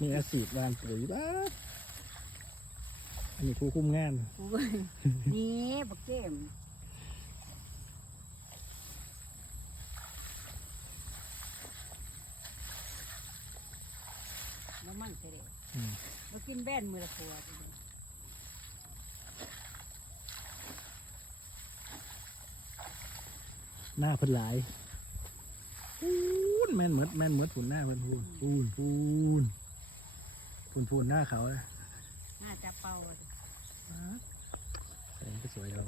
มีอาซีดวานปุ๋ยบ้าอันนี้ผู้คุมงานกูก็นี่บักเกมแล้วมันเสด็จอืมเรากินแบนมือละตัวเด้อ หน้าเพิ่นหลายพูนแม่นเหมือนแม่นเหมือนฝุ่นหน้าเพิ่นพูนพูนพูนพูนพูนหน้าเขาเลยน่าจะเป่าแสงก็สวยเรา